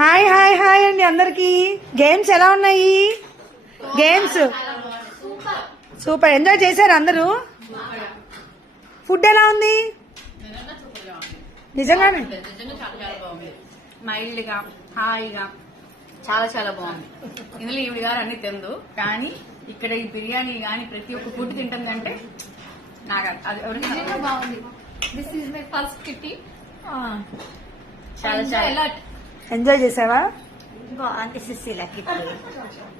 Hi hi hi అండి అందరికి. Games ఎలా ఉన్నాయి? గేమ్స్ సూపర్, ఎంజాయ్ చేశారు అందరూ. ఫుడ్ ఎలా ఉంది? నిజంగానే మైల్డ్ గా హాయిగా చాలా చాలా బాగుంది. ఇందులో ఈవిడ గారు అన్ని తిందు, కానీ ఇక్కడ ఈ బిర్యానీ గాని ప్రతి ఒక్క ఫుడ్ తింటుందంటే నాకు అది ఎవరైనా బాగుంది. This is my first kitty. చాలా చాలా ఎంజాయ్ చేసావా? బాగుంది సుశీల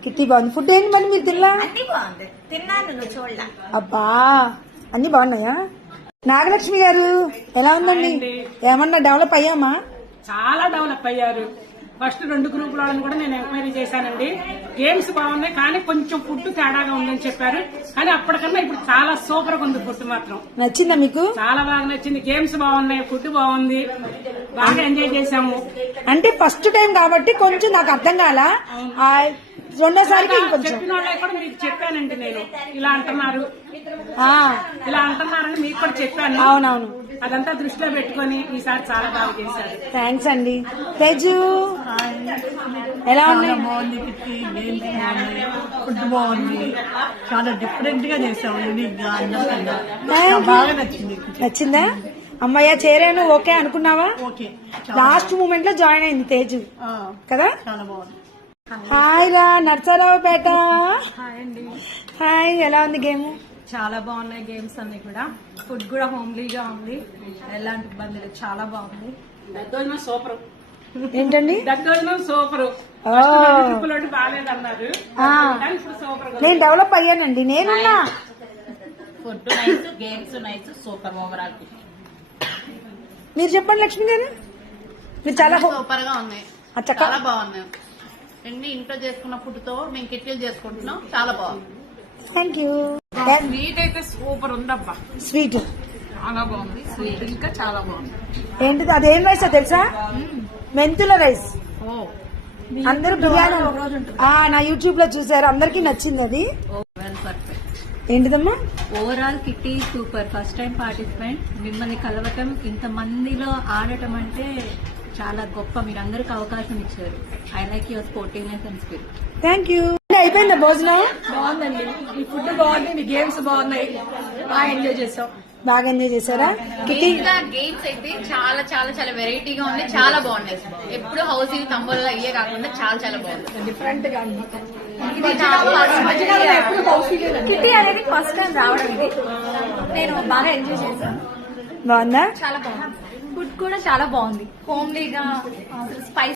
కిట్టి బాగుంది. ఫుడ్ ఏంటి మరి మీరు తిన్నా? అన్ని బాగుంది, తిన్నాను, నువ్వు చూడలా. అబ్బా అన్ని బాగున్నాయా? నాగలక్ష్మి గారు ఎలా ఉందండి? ఏమన్నా డెవలప్ అయ్యామా? చాలా డెవలప్ అయ్యారు. ఫస్ట్ 2 గ్రూపుల వాళ్ళని కూడా నేను ఎంక్వైరీ చేశానండి. గేమ్స్ బాగున్నాయి, కానీ కొంచెం ఫుడ్ తేడాగా ఉందని చెప్పారు. కానీ అప్పటికన్నా ఇప్పుడు చాలా సూపర్ గా ఉంది. ఫుడ్ మాత్రం నచ్చిందా మీకు? చాలా బాగా నచ్చింది. గేమ్స్ బాగున్నాయి, ఫుడ్ బాగుంది, బాగా ఎంజాయ్ చేశాము. అంటే ఫస్ట్ టైం కాబట్టి కొంచెం నాకు అర్థం కాల. రెండోసారికి ఇంకొంచెం చెప్పిన వాళ్ళకి కూడా మీకు చెప్పానండి. నేను ఇలా అంటున్నారు, ఇలా అంటున్నారని మీకు కూడా చెప్పాను. అవునవును, అదంతా దృష్టిలో పెట్టుకుని ఈసారి చాలా బాగా చేశారు. థ్యాంక్స్ అండి. తేజు ఎలా ఉన్నాయి? బాగుంది, ఫుడ్ బాగుంది, చాలా డిఫరెంట్ గా చేసాము, యూనిక్ గా, బాగా నచ్చింది. నచ్చిందా? అమ్మయ్య చేరాను ఓకే అనుకున్నావా? ఓకే, లాస్ట్ మూమెంట్ లో జాయిన్ అయింది తేజు కదా. చాలా బాగుంది. హాయ్ రా నర్సరావుపేట. హాయ్, ఎలా ఉంది గేమ్? చాలా బాగున్నాయి గేమ్స్ అన్ని కూడా. ఫుడ్ కూడా హోమ్లీగా ఉంది, ఎలాంటి ఇబ్బంది లేదు, చాలా బాగుంది. దద్దోజనం సూపర్ ఏంటండి? దద్దోజనం సూపర్. ఓ. బాగాలేదన్నారు, కానీ ఇప్పుడు సూపర్. నేను డెవలప్ అయ్యానండి, నేనున్నా. Food nice, games nice, super overall. మీరు చెప్పండి లక్ష్మి గారు. మీరు చాలా సూపర్ గా ఉన్నాయి, చాలా బాగున్నాయి. అన్ని ఇంట్లో చేసుకున్న ఫుడ్ తో మేము కిట్టీలు చేసుకుంటున్నాం, చాలా బాగుంది. Thank you. స్వీట్ అయితే సూపర్ ఉందబ్బా, స్వీట్ చాలా బాగుంది. స్వీట్ ఇంకా చాలా బాగుంది. ఏంటిది? అదేం రైస్ తెలుసా? మెంతుల రైస్. అందరూ బిర్యానీ నా యూట్యూబ్ లో చూసారు, అందరికి నచ్చింది అది. ఏంటిదమ్మా? Overall kitty super. First time participant, మిమ్మల్ని కలవటం, ఇంత మందిలో ఆడటం అంటే చాలా గొప్ప. మీరు అందరికి అవకాశం ఇచ్చారు. I like your sportiveness and spirit. Thank you. అయిపోయిందా భోజనం? బాగుందండి, ఈ ఫుడ్ బాగుంది, మీ గేమ్స్ బాగున్నాయి, బాగా ఎంజాయ్ చేసాం. బాగా ఎంజాయ్ చేశారా? కిట్టి గేమ్స్ అయితే చాలా చాలా చాలా వెరైటీగా ఉంది, చాలా బాగున్నాయి. ఎప్పుడు హౌస్ తంబోలా అయ్యే కాకుండా చాలా చాలా బాగుంది, డిఫరెంట్ గా. కిట్టి అనేది ఫస్ట్ టైం రావడం, ఇది నేను బాగా ఎంజాయ్ చేశాను. బాగుందా? చాలా బాగుంది. ఫుడ్ కూడా చాలా బాగుంది, హోమ్లీగా, స్పైస్